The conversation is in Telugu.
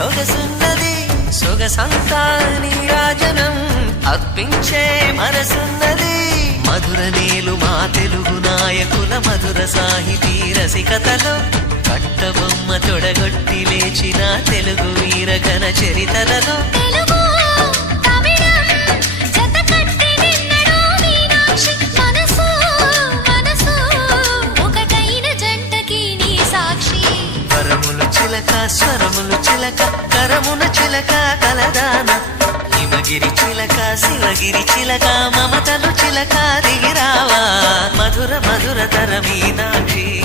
సొగసున్నది సొగసంతా నీరాజనం అర్పించే మనసున్నది. మధుర నేలు మా తెలుగు నాయకుల మధుర సాహితీ రసికతలో కట్టబొమ్మ తొడగొట్టి లేచిన తెలుగు వీరగన చరితలలో చిలక స్వరములు చిలక కరమున చిలక కలదాన. హిమగిరి చిలక శివగిరి చిలక మమతలు చిలక దిగిరావా మధుర మధుర తర మీనాక్షి.